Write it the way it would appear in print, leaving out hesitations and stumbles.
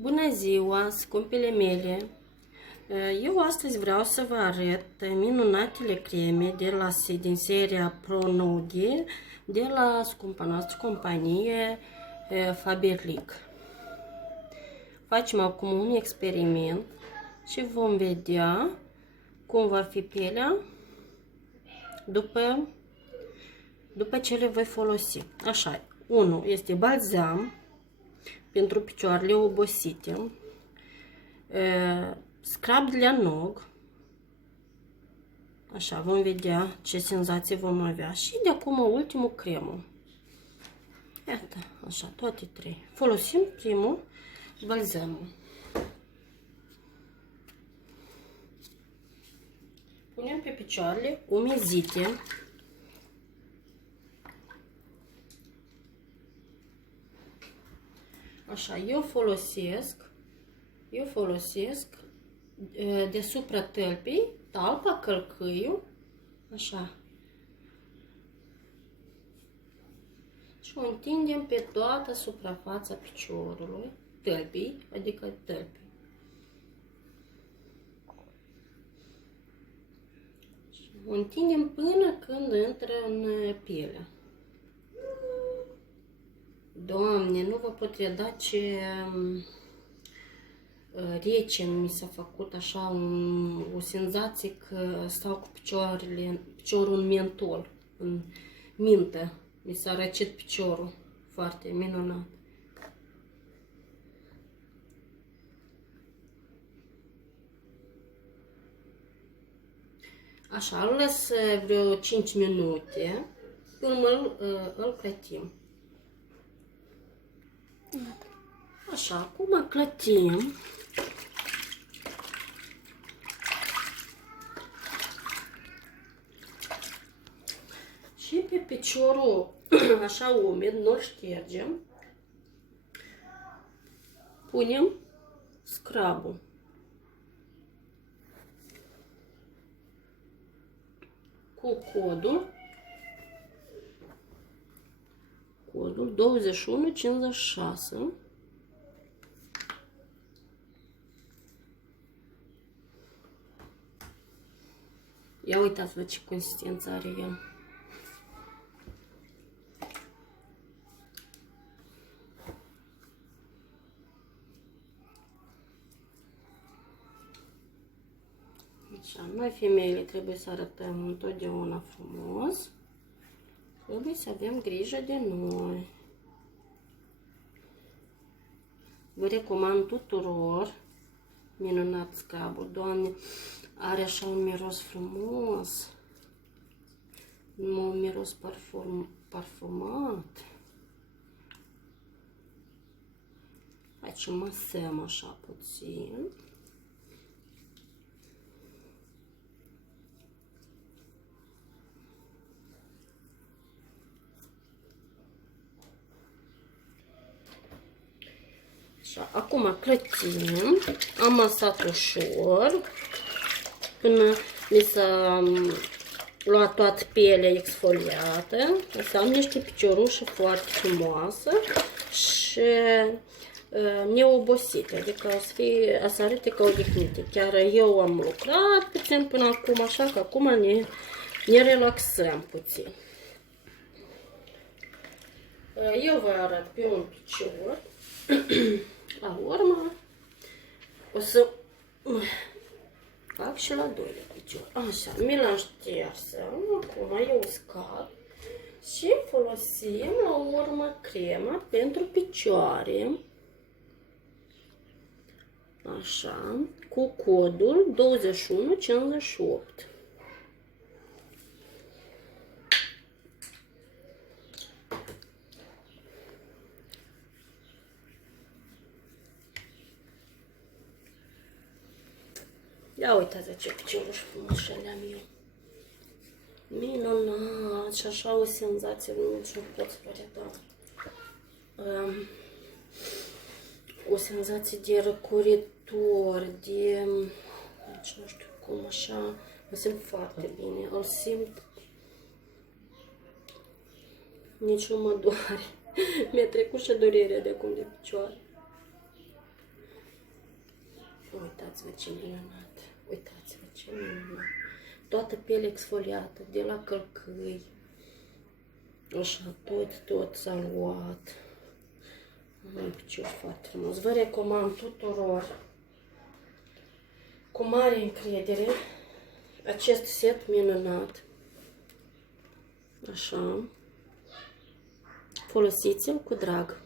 Bună ziua, scumpele mele! Eu astăzi vreau să vă arăt minunatele creme din seria Pro Nougat de la scumpa noastră companie Faberlic. Facem acum un experiment și vom vedea cum va fi pielea după ce le voi folosi. Așa, 1 este balzam pentru picioarele obosite, scrub de la nog, așa, vom vedea ce senzații vom avea, și de acum ultimul cremă. Iată, așa, toate trei. Folosim primul, balzamul. Punem pe picioarele umezite. Așa, eu folosesc deasupra tălpii, talpa, călcâiul, așa. Și o întindem pe toată suprafața piciorului, tălpii, adică tălpii. Și o întindem până când intră în piele. Doamne, nu vă pot reda ce rece mi s-a făcut, așa o senzație că stau cu piciorul în mentol, în mintă. Mi s-a răcit piciorul, foarte minunat. Așa, îl lăs vreo 5 minute până îl clătim. Așa, acum clătim. Și pe piciorul așa umed, nu-l ștergem. Punem scrabul. Cu codul 2156. Ia uitați-vă ce consistență are el. Așa, noi femeile trebuie să arătăm întotdeauna frumos. Trebuie să avem grijă de noi. Vă recomand tuturor minunat scrabul. Doamne, are așa un miros frumos. Un miros parfumat. Facem masăm așa puțin. Așa, acum clătim, am masat ușor până mi s-a luat toată pielea exfoliată. Înseamnă niște piciorușe foarte frumoasă și neobosite, adică o să arate ca odihnite. Chiar eu am lucrat puțin până acum, așa că acum ne relaxăm puțin. Eu vă arăt pe un picior. La urmă o să fac și la doilea picior. Așa, mi l-am șters. Acum eu scad și folosim la urmă crema pentru picioare. Așa, cu codul 2158. Ia uitați ce picioruși frumoși le-am eu. Minunat, și așa o senzație, nu pot să vă redau. O senzație de răcoritor, de... Deci nu știu cum, așa, mă simt foarte bine, îl simt. Nici nu mă doare. Mi-a trecut și durerea de acum de picioare. Uitați-vă ce minunat. Uitați-vă ce minunat. Toată pielea exfoliată, de la călcâi. Așa, tot s-a luat. Un picior foarte frumos. Vă recomand tuturor cu mare încredere acest set minunat. Așa. Folosiți-l cu drag.